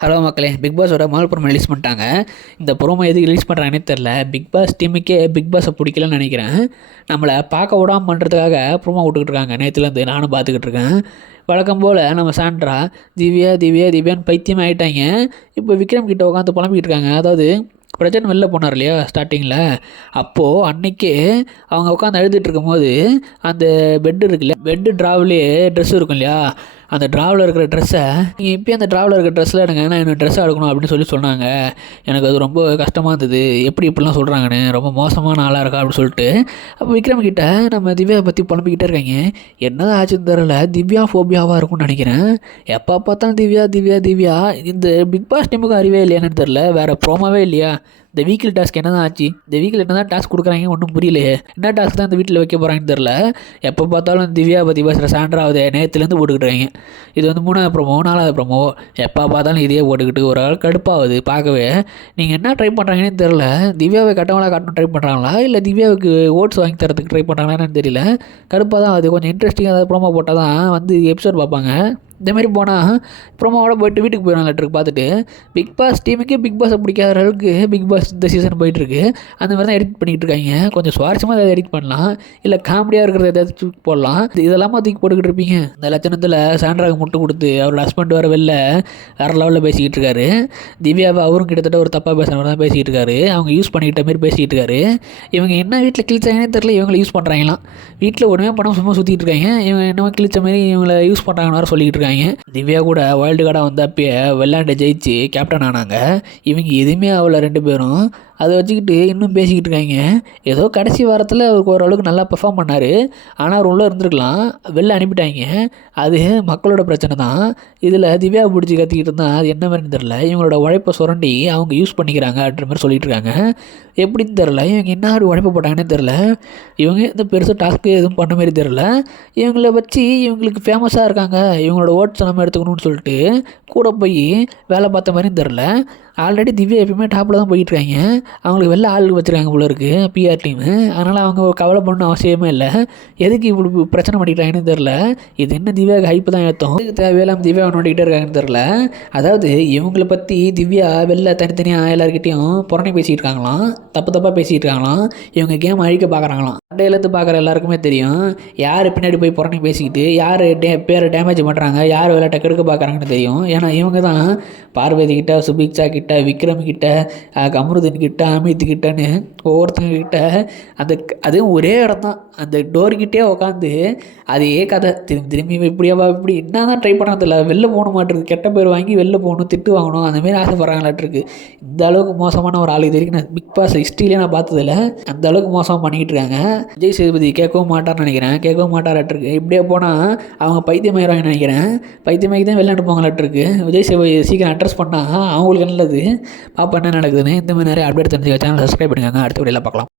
Hello மக்களே, big பாஸோட முதல் promo release பண்ணிட்டாங்க. இந்த ப்ரோமோ எதுக்கு ரிலீஸ் பண்ணுறாங்கன்னே தெரில. பிக் பாஸ் டீமுக்கே பிக் பாஸை பிடிக்கலன்னு நினைக்கிறேன். நம்மளை பார்க்க விடாமல் பண்ணுறதுக்காக ப்ரோமோ விட்டுக்கிட்டு இருக்காங்க. நேற்றுலேருந்து நானும் பார்த்துக்கிட்டு இருக்கேன். வழக்கம் போல் நம்ம சாண்ட்ரா திவ்யா திவ்யா திவ்யான்னு பைத்தியம் ஆகிட்டாங்க. இப்போ விக்ரம் கிட்ட உட்காந்து புலம்பிக்கிட்டு இருக்காங்க. அதாவது பிரச்சனை வெளில போனார் இல்லையா ஸ்டார்டிங்கில், அப்போது அன்றைக்கே அவங்க உட்காந்து அழுதுட்டு இருக்கும்போது அந்த பெட்டு இருக்கு இல்லையா, பெட்டு ட்ராவிலே ட்ரெஸ் இருக்கும் இல்லையா, அந்த ட்ராவில் இருக்கிற ட்ரெஸ்ஸை நீங்கள் இப்போயும் அந்த ட்ராவில் இருக்கிற ட்ரெஸ்ஸில் எனக்கு ட்ரெஸ்ஸாக எடுக்கணும் அப்படின்னு சொன்னாங்க. எனக்கு அது ரொம்ப கஷ்டமாக இருந்தது. எப்படி இப்படிலாம் சொல்கிறாங்கன்னு, ரொம்ப மோசமான ஆளாக இருக்கா அப்படின்னு சொல்லிட்டு அப்போ விக்ரம் கிட்ட நம்ம திவ்யா பற்றி புலம்பிக்கிட்டே இருக்காங்க. என்னதான் ஆச்சுன்னு தெரியல, திவ்யா ஃபோபியாவாக இருக்கும்னு நினைக்கிறேன். எப்போ பார்த்தாலும் திவ்யா திவ்யா திவ்யா. இந்த பிக் பாஸ் டீமுக்கு அறிவே இல்லையான்னு தெரில, வேறு ப்ரோமோவே இல்லையா. இந்த வீக்லி டாஸ்க் என்ன தான் ஆச்சு, இந்த வீக்கில் என்ன தான் டாஸ்க் கொடுக்குறாங்க ஒன்றும் புரியலையே. என்ன டாஸ்க் தான் இந்த வீட்டில் வைக்க போகிறாங்கன்னு தெரில. எப்போ பார்த்தாலும் திவ்யா பற்றி பேசுகிற சாண்ட்ராவது நேற்றுலேருந்து போட்டுக்கிட்டுருக்காங்க. இது வந்து 3வது ப்ரோமோ 4வது ப்ரோமோ, எப்போ பார்த்தாலும் இதே போட்டுக்கிட்டு ஒரு ஆள் கடுப்பாகுது பார்க்கவே. நீங்கள் என்ன ட்ரை பண்ணுறாங்கன்னு தெரில. திவ்யாவை கட்டவங்களாக காட்டணும் ட்ரை பண்ணுறாங்களா, இல்லை திவ்யாவுக்கு ஓட்ஸ் வாங்கி தரத்துக்கு ட்ரை பண்ணுறாங்களான்னு தெரியல. கடுப்பாக தான் அது. கொஞ்சம் இன்ட்ரெஸ்டிங்காக ஏதாவது ப்ரோமோ போட்டால் தான் வந்து எபிசோட் பார்ப்பாங்க. இந்தமாரி போனால் ப்ரோமோவோட போய்ட்டு வீட்டுக்கு போயிடும் லெட்டருக்கு பார்த்துட்டு. பிக் பாஸ் டீமுக்கே பிக் பாஸை பிடிக்காத அளவுக்கு பிக் பாஸ் இந்த சீசன் போயிட்டுருக்கு. அந்த மாதிரி தான் எடிட் பண்ணிகிட்டு இருக்காங்க. கொஞ்சம் சுவாரஸ்யமாக ஏதாவது எடிட் பண்ணலாம், இல்லை காமெடியாக இருக்கிறத ஏதாவது தூக்கி போடலாம். இதெல்லாமா தூக்கி போட்டுக்கிட்டு இருப்பீங்க. இந்த லட்சணத்தில் சாண்ட்ராவுக்கு முட்டு கொடுத்து அவரோட ஹஸ்பண்ட் வர வெளில வேறு லெவலில் பேசிக்கிட்டு இருக்காரு. திவ்யாவை அவரும் கிட்டத்தட்ட ஒரு தப்பாக பேசுகிற மாதிரி தான் பேசிக்கிட்டு இருக்காரு. அவங்க யூஸ் பண்ணிக்கிட்ட மாரி பேசிக்கிட்டு இருக்காரு. இவங்க என்ன வீட்டில் கிழிச்சாங்கன்னே தெரில, இவங்களை யூஸ் பண்ணுறாங்களாம். வீட்டில் ஒன்றுமே பண்ணாமல் சும்மா சுற்றிட்டு இருக்காங்க. இவங்க என்னமோ கிழிச்ச மாதிரி இவங்களை யூஸ் பண்ணுறாங்கன்னு வேறு சொல்லிக்கிட்டு இருக்காங்க. திவ்யா கூட வைல்டு கார்டாக வந்து அப்பயே விளையாண்டு ஜெயிச்சு கேப்டன் ஆனாங்க. இவங்க எதுவுமே ஆகல 2 பேரும். அதை வச்சுக்கிட்டு இன்னும் பேசிக்கிட்டு இருக்காங்க. ஏதோ கடைசி வாரத்தில் அவருக்கு ஓரளவுக்கு நல்லா பெர்ஃபார்ம் பண்ணார். ஆனால் அவர் உள்ளே இருந்திருக்கலாம், வெளில அனுப்பிட்டாங்க. அது மக்களோட பிரச்சனை தான். இதில் திவ்யா பிடிச்சி கத்திக்கிட்டு இருந்தால் அது என்ன மாதிரின்னு தெரில. இவங்களோட உழைப்பை சுரண்டி அவங்க யூஸ் பண்ணிக்கிறாங்க அப்படின்ற மாதிரி சொல்லிகிட்டு இருக்காங்க. எப்படின்னு தெரில, இவங்க என்ன உழைப்பு போட்டாங்கன்னே தெரில. இவங்க இந்த பெருசாக டாஸ்க்கு எதுவும் பண்ண மாதிரி தெரில. இவங்கள வச்சு இவங்களுக்கு ஃபேமஸாக இருக்காங்க, இவங்களோட ஓட்ஸ் நம்ம எடுத்துக்கணும்னு சொல்லிட்டு கூட போய் வேலை பார்த்த மாதிரியும் தெரில. ஆல்ரெடி திவ்யா எப்பயுமே டாப்பில் தான் போயிட்டுருக்காங்க. அவங்களுக்கு வெளில ஆள் வச்சுருக்காங்க போல இருக்குது பிஆர் டீமு. அதனால் அவங்க கவலை பண்ணணும் அவசியமே இல்லை. எதுக்கு இப்படி பிரச்சனை பண்ணிக்கிறாங்கன்னு தெரில. இது என்ன திவ்யாவுக்கு ஹைப்பு தான் ஏற்றும், தேவையில்லாமல் திவ்யாவை நோண்டிக்கிட்டே இருக்காங்கன்னு தெரில. அதாவது இவங்களை பற்றி திவ்யா வெளில தனித்தனியாக எல்லாருக்கிட்டையும் புறணி பேசிகிட்டு இருக்காங்களாம், தப்பாக பேசிகிட்டு இருக்காங்களாம். இவங்க கேம் அழிக்க பார்க்குறாங்களாம். சண்டையிலேருந்து பார்க்குற எல்லாருக்குமே தெரியும் யார் பின்னாடி போய் புறணி பேசிக்கிட்டு யார் பேரை டேமேஜ் பண்ணுறாங்க, யார் விளையாட்டை கெடுக்க பார்க்குறாங்கன்னு தெரியும். ஏன்னா இவங்க தான் பார்வதி கிட்ட, சுபிக்ஷா கிட்ட, விக்ரம் கிட்ட, அமருதன் கிட்ட, அமித் கிட்டன்னு ஒவ்வொருத்தங்கிட்ட அதுவும் ஒரே இடம் தான், அந்த டோர்கிட்டே உட்காந்து அதே கதை திரும்பி திரும்பி இப்படியாவா இப்படி என்ன தான் ட்ரை பண்ணதில்ல. வெளில போகணும் மாட்டிருக்கு, கெட்ட பேர் வாங்கி வெளில போகணும், திட்டு வாங்கணும், அந்தமாரி ஆசைப்பட்றாங்களாட்டிருக்கு. இந்த அளவுக்கு மோசமான ஒரு ஆள் இது வரைக்கும் நான் பிக் பாஸ் ஹிஸ்ட்ரியிலே நான் பார்த்ததில்ல. அந்த அளவுக்கு மோசமாக பண்ணிக்கிட்டு இருக்காங்க. விஜய் சேதுபதி கேட்கவும் மாட்டார்னு நினைக்கிறேன், கேட்கவும் மாட்டாராட்டிருக்கு. இப்படியே போனால் அவங்க பைத்தியமாயிடுவாங்கன்னு நினைக்கிறேன். பைத்தியமாகி தான் வெளில அனுப்புவாங்களாட்டிருக்கு. விஜய் சேதுபதி சீக்கிரம் அட்ரஸ் பண்ணால் அவங்களுக்கு நல்லது. பாப்பா என்ன நடக்குதுன்னு. இந்த மாதிரி நிறைய அப்டேட் தெரிஞ்சுக்க சேனல் சப்ஸ்கிரைப் பண்ணிக்கோங்க. அடுத்த வீடியோவில் பார்க்கலாம்.